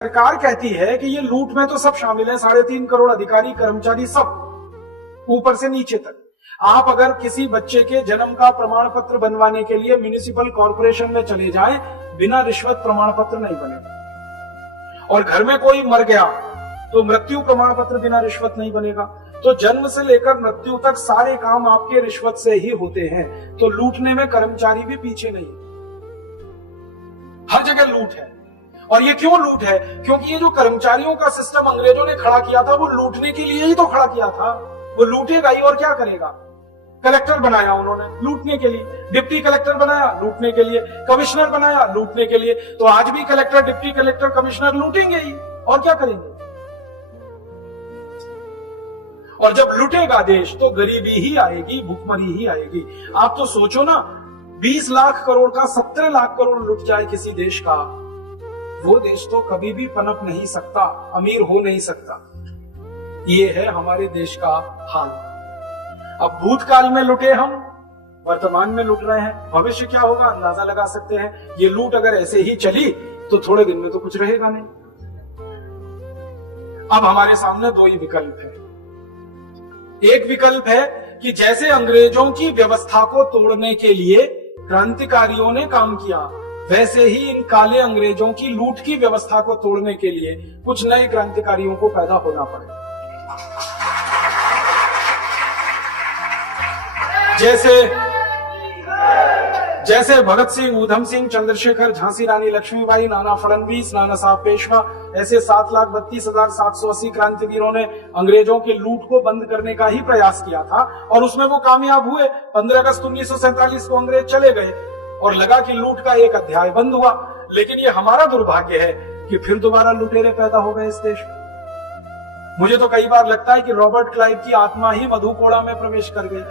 सरकार कहती है कि ये लूट में तो सब शामिल है, 3.5 करोड़ अधिकारी कर्मचारी सब ऊपर से नीचे तक। आप अगर किसी बच्चे के जन्म का प्रमाण पत्र बनवाने के लिए म्युनिसिपल कॉर्पोरेशन में चले जाएं, बिना रिश्वत प्रमाण पत्र नहीं बनेगा। और घर में कोई मर गया तो मृत्यु प्रमाण पत्र बिना रिश्वत नहीं बनेगा। तो जन्म से लेकर मृत्यु तक सारे काम आपके रिश्वत से ही होते हैं। तो लूटने में कर्मचारी भी पीछे नहीं, हर जगह लूट है। और ये क्यों लूट है? क्योंकि ये जो कर्मचारियों का सिस्टम अंग्रेजों ने खड़ा किया था, वो लूटने के लिए ही तो खड़ा किया था। वो लूटेगा ही और क्या करेगा? कलेक्टर बनाया उन्होंने लूटने के लिए, डिप्टी कलेक्टर बनाया लूटने के लिए, कमिश्नर बनाया लूटने के लिए। तो आज भी कलेक्टर, डिप्टी कलेक्टर, कमिश्नर लूटेंगे ही, और क्या करेंगे? और जब लूटेगा देश तो गरीबी ही आएगी, भूखमरी ही आएगी। आप तो सोचो ना, 20 लाख करोड़ का 17 लाख करोड़ लुट जाए किसी देश का, वो देश तो कभी भी पनप नहीं सकता, अमीर हो नहीं सकता। ये है हमारे देश का हाल। अब भूतकाल में लुटे हम, वर्तमान में लुट रहे हैं, भविष्य क्या होगा अंदाजा लगा सकते हैं। ये लूट अगर ऐसे ही चली तो थोड़े दिन में तो कुछ रहेगा नहीं। अब हमारे सामने दो ही विकल्प है। एक विकल्प है कि जैसे अंग्रेजों की व्यवस्था को तोड़ने के लिए क्रांतिकारियों ने काम किया, वैसे ही इन काले अंग्रेजों की लूट की व्यवस्था को तोड़ने के लिए कुछ नए क्रांतिकारियों को पैदा होना पड़े। जैसे भगत सिंह, ऊधम सिंह, चंद्रशेखर, झांसी रानी लक्ष्मीबाई, नाना फडणवीस, नाना साहब पेशवा, ऐसे 7,32,780 क्रांतिवीरों ने अंग्रेजों के लूट को बंद करने का ही प्रयास किया था, और उसमें वो कामयाब हुए। 15 अगस्त 1947 को अंग्रेज चले गए और लगा कि लूट का एक अध्याय बंद हुआ। लेकिन ये हमारा दुर्भाग्य है कि फिर दोबारा लुटेरे पैदा हो गए इस देश में। मुझे तो कई बार लगता है कि रॉबर्ट क्लाइव की आत्मा ही मधुकोड़ा में प्रवेश कर गई।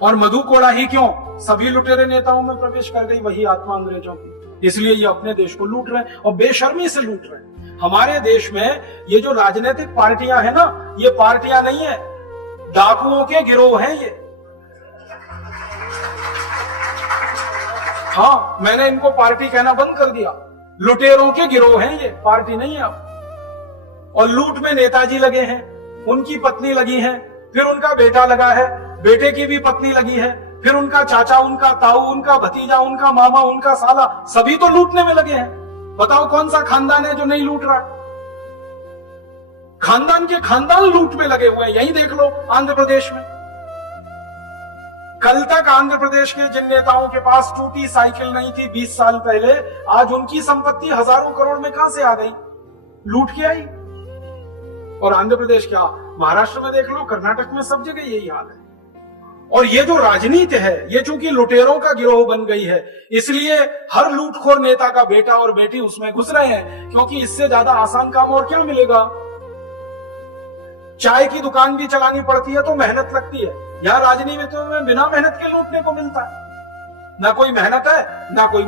और मधुकोड़ा ही क्यों, सभी लुटेरे नेताओं में प्रवेश कर गई वही आत्मा अंग्रेजों की। इसलिए ये अपने देश को लूट रहे हैं और बेशर्मी से लूट रहे हैं। हमारे देश में ये जो राजनीतिक पार्टियां हैं ना, ये पार्टियां नहीं है, डाकुओं के गिरोह हैं ये। हाँ, मैंने इनको पार्टी कहना बंद कर दिया। लुटेरों के गिरोह हैं ये, पार्टी नहीं है अब। और लूट में नेताजी लगे हैं, उनकी पत्नी लगी है, फिर उनका बेटा लगा है, बेटे की भी पत्नी लगी है, फिर उनका चाचा, उनका ताऊ, उनका भतीजा, उनका मामा, उनका साला, सभी तो लूटने में लगे हैं। बताओ कौन सा खानदान है जो नहीं लूट रहा? खानदान के खानदान लूट में लगे हुए हैं। यही देख लो आंध्र प्रदेश में। कल तक आंध्र प्रदेश के जिन नेताओं के पास टूटी साइकिल नहीं थी 20 साल पहले, आज उनकी संपत्ति हजारों करोड़ में कहां से आ गई? लूट के आई। और आंध्र प्रदेश क्या, महाराष्ट्र में देख लो, कर्नाटक में, सब जगह यही हाल है। और ये जो राजनीति है, ये चूंकि लुटेरों का गिरोह बन गई है, इसलिए हर लूटखोर नेता का बेटा और बेटी उसमें घुस रहे हैं, क्योंकि इससे ज्यादा आसान काम और क्या मिलेगा? चाय की दुकान भी चलानी पड़ती है तो मेहनत लगती है। यहाँ राजनीति में तो बिना मेहनत के लूटने को मिलता है। ना कोई मेहनत है, ना कोई